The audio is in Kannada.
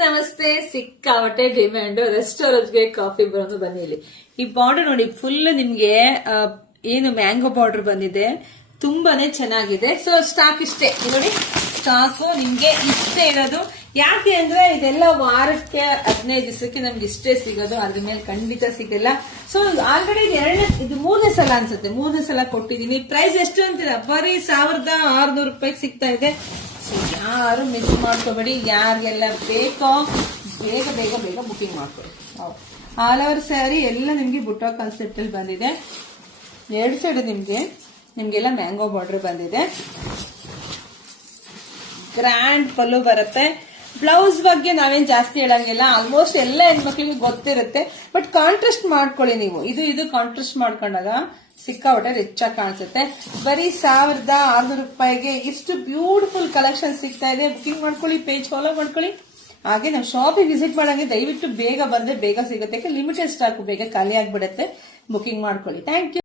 ನಮಸ್ತೆ. ಸಿಕ್ಕಾಪಟ್ಟೆ ಡಿಮ್ಯಾಂಡ್ ರೆಸ್ಟೋರೆಂಟ್ಗೆ ಕಾಫಿ ಬರೋದು ಬನ್ನಿ. ಇಲ್ಲಿ ಈ ಬಾರ್ಡರ್ ನೋಡಿ, ಫುಲ್ ನಿಮ್ಗೆ ಏನು ಮ್ಯಾಂಗೋ ಬಾರ್ಡರ್ ಬಂದಿದೆ, ತುಂಬಾನೇ ಚೆನ್ನಾಗಿದೆ. ಸೊ ಸ್ಟಾಕ್ ಇಷ್ಟೇ ನೋಡಿ, ಸ್ಟಾಕು ನಿಮ್ಗೆ ಇಷ್ಟೇ ಇರೋದು. ಯಾಕೆ ಅಂದ್ರೆ ಇದೆಲ್ಲ ವಾರಕ್ಕೆ 15 ದಿವಸಕ್ಕೆ ನಮ್ಗೆ ಇಷ್ಟೇ ಸಿಗೋದು, ಅದ್ರ ಮೇಲೆ ಖಂಡಿತ ಸಿಗಲ್ಲ. ಸೊ ಆಲ್ರೆಡಿ ಇದು ಮೂರನೇ ಸಲ ಅನ್ಸುತ್ತೆ, ಮೂರನೇ ಸಲ ಕೊಟ್ಟಿದೀನಿ. ಪ್ರೈಸ್ ಎಷ್ಟು ಅಂತೀರಾ? ಬರೀ 1600 ರೂಪಾಯಿಗೆ ಸಿಗ್ತಾ ಇದೆ. ಸೊ ಯಾರು ಮಿಸ್ ಮಾಡ್ಕೋಬೇಡಿ. ಯಾರಿಗೆಲ್ಲ ಬೇಕೋ ಬೇಗ ಬೇಗ ಬೇಗ ಬುಕಿಂಗ್ ಮಾಡ್ಕೊಳ್ಳಿ. ಆಲ್ ಓವರ್ ಸ್ಯಾರಿ ಎಲ್ಲ ನಿಮ್ಗೆ ಬುಟ್ಟ ಕಾನ್ಸೆಪ್ಟ್ ಅಲ್ಲಿ ಬಂದಿದೆ. 2 ಸೈಡ್ ನಿಮ್ಗೆಲ್ಲ ಮ್ಯಾಂಗೋ ಬಾರ್ಡರ್ ಬಂದಿದೆ. ಗ್ರ್ಯಾಂಡ್ ಪಲ್ಲು ಬರುತ್ತೆ. ಬ್ಲೌಸ್ ಬಗ್ಗೆ ನಾವೇನ್ ಜಾಸ್ತಿ ಹೇಳಂಗಿಲ್ಲ, ಆಲ್ಮೋಸ್ಟ್ ಎಲ್ಲ ಹೆಣ್ಮಕ್ಳಿಗೆ ಗೊತ್ತಿರುತ್ತೆ. ಬಟ್ ಕಾಂಟ್ರಾಸ್ಟ್ ಮಾಡ್ಕೊಳ್ಳಿ ನೀವು. ಇದು ಕಾಂಟ್ರಾಸ್ಟ್ ಮಾಡ್ಕೊಂಡಾಗ ಸಿಕ್ಕಾಪಟ್ಟೆ ರಿಚ್ ಆಗಿ ಕಾಣಿಸುತ್ತೆ. ಬರೀ 1600 ರೂಪಾಯಿಗೆ ಇಷ್ಟು ಬ್ಯೂಟಿಫುಲ್ ಕಲೆಕ್ಷನ್ ಸಿಗ್ತಾ ಇದೆ. ಬುಕಿಂಗ್ ಮಾಡ್ಕೊಳ್ಳಿ, ಪೇಜ್ ಫಾಲೋ ಮಾಡ್ಕೊಳ್ಳಿ. ಹಾಗೆ ನಾವು ಶಾಪಿಗೆ ವಿಸಿಟ್ ಮಾಡಂಗೆ ದಯವಿಟ್ಟು ಬೇಗ ಬಂದ್ರೆ ಬೇಗ ಸಿಗುತ್ತೆ. ಲಿಮಿಟೆಡ್ ಸ್ಟಾಕ್ ಬೇಗ ಖಾಲಿ ಆಗ್ಬಿಡುತ್ತೆ. ಬುಕಿಂಗ್ ಮಾಡ್ಕೊಳ್ಳಿ. Thank you.